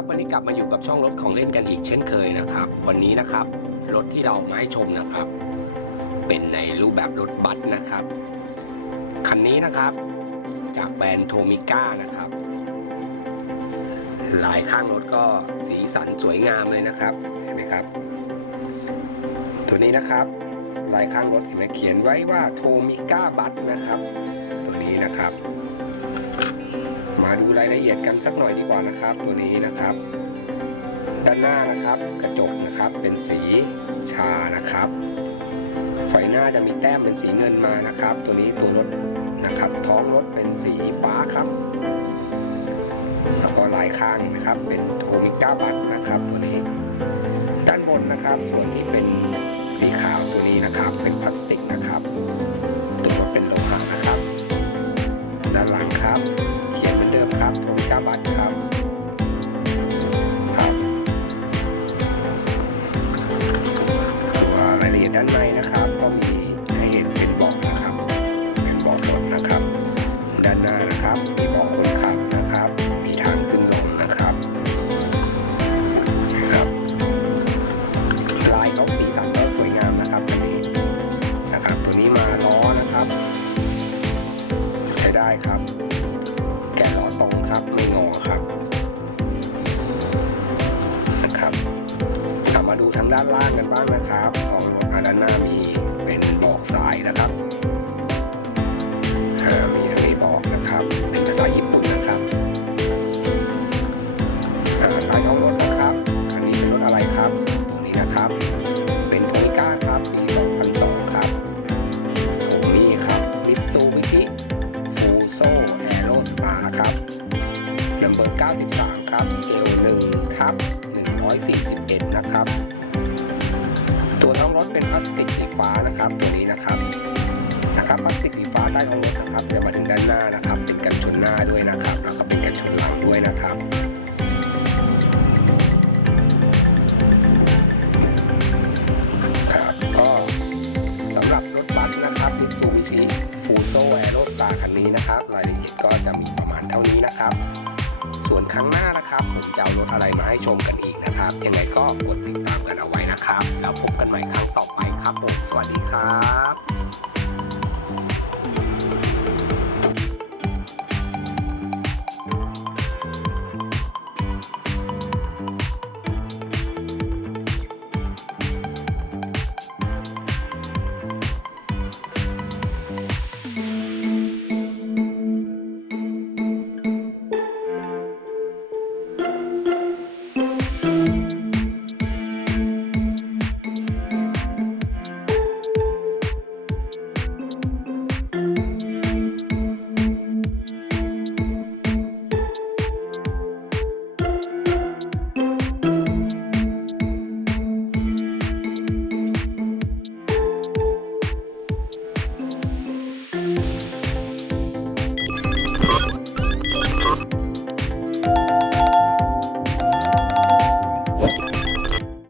ครับวันนี้กลับมาอยู่กับช่องรถของเล่นกันอีกเช่นเคยนะครับ วันนี้นะครับรถที่เราไม้ชมนะครับ เป็นในรูปแบบรถบัสนะครับคันนี้นะครับจากแบรนด์โทมิก้านะครับ หลายข้างรถก็สีสันสวยงามเลยนะครับเห็นไหมครับ ตัวนี้นะครับลายข้างรถเห็นไหมเขียนไว้ว่าโทมิก้าบัสนะครับ ตัวนี้นะครับ มาดูรายละเอียดกันสักหน่อยดีกว่านะครับ ตัวนี้นะครับ ด้านหน้านะครับกระจกนะครับเป็นสีชานะครับไฟหน้าจะมีแต้มเป็นสีเงินมานะครับ ตัวนี้ตัวรถนะครับ ท้องรถเป็นสีฟ้าครับ แล้วก็ลายข้างนไหมครับ เป็นโทมิก้าบัตนะครับ ตัวนี้ ด้านบนนะครับ ส่วนที่เป็นสีขาวตัวนี้นะครับ เป็นพลาสติก ด้านในนะครับก็มี กันบ้างนะครับของรถอาด้านหน้ามีเป็นบอกสายนะครับมีตรงนี้บอกนะครับเป็นภาษาญี่ปุ่นนะครับอ่าใต้ท้องรถนะครับอันนี้เป็นรถอะไรครับตัวนี้นะครับ เป็นโทมิก้าครับปี2002ครับผมมีครับมิตซูบิชิฟูโซแอโรสตาร์นะครับนัมเบอร์93 ครับสเกล1ทับ141 นะครับ ถเป็นพลาสติกสีฟ้านะครับ ตัวนี้นะครับนะครับพลาสติกสีฟ้าใต้ท้องรถนะครับเดี๋ยวมาถึงด้านหน้านะครับ เป็นกันชนหน้าด้วยนะครับ แล้วก็เป็นกันชนหลังด้วยนะครับครับก็สำหรับรถบัสนะครับมิตซูบิชิฟูโซแอโรสตาร์คันนี้นะครับรายละเอียดก็จะมีประมาณเท่านี้นะครับ ส่วนครั้งหน้านะครับ ผมจะเอารถอะไรมาให้ชมกันอีกนะครับยังไงก็กดติดตามกันเอาไว้นะครับ แล้วพบกันใหม่ครั้งต่อไปครับผมสวัสดีครับ